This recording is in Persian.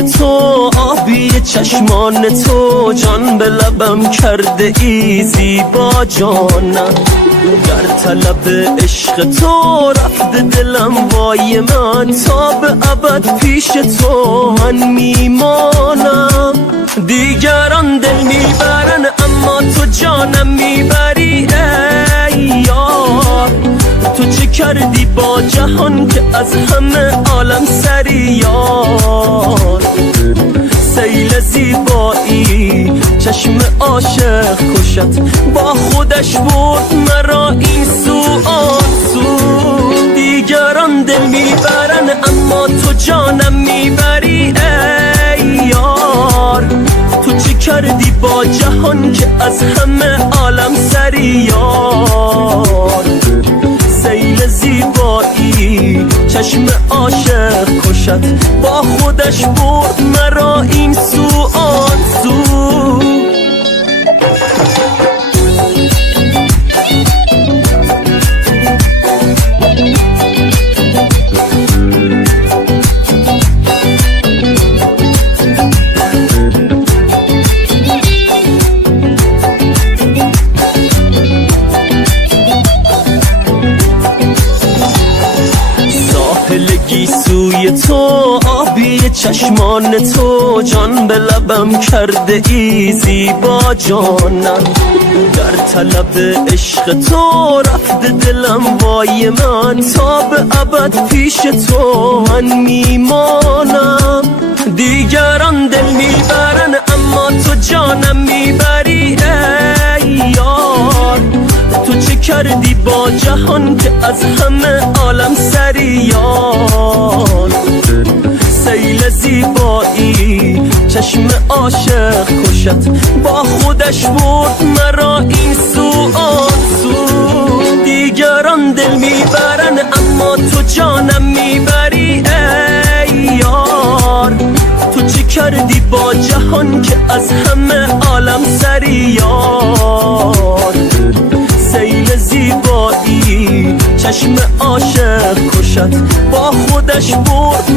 گیسوی تو، آبی چشمان تو، جان به لبم کرده ای زیبا جانم. در طلب عشق تو رفته دلم وای من، تا به ابد پیش تو من میمانم. دیگران دل میبرن اما تو جانم میبری ای یار. تو چه کردی با جهان که از همه عالم سری یار. سیل زیبایی چشم عاشق کشت، با خودش برد مرا این سو آن سو. دیگران دل میبرن اما تو جانم میبری ای یار. تو چه کردی با جهان که از همه عالم سری یار. سیل زیبایی چشم عاشق کشد، با خودش برد مرا این سو آن سو. گیسوی تو، آبی چشمان تو، جان به لبم کرده ای زیبا جانم. در طلب عشق تو رفته دلم وای من، تا به ابد پیش تو من میمانم. دیگران دل میبرن اما تو جانم میبری ای یار. تو چه کردی با جهان که از همه عالم سری یار. سیل زیبایی چشم عاشق کشد، با خودش برد مرا این سو آن سو. دیگران دل میبرن اما تو جانم میبری ای یار. تو چه کردی با جهان که از همه عالم سری یار. سیل زیبایی چشم عاشق کشد، با خودش برد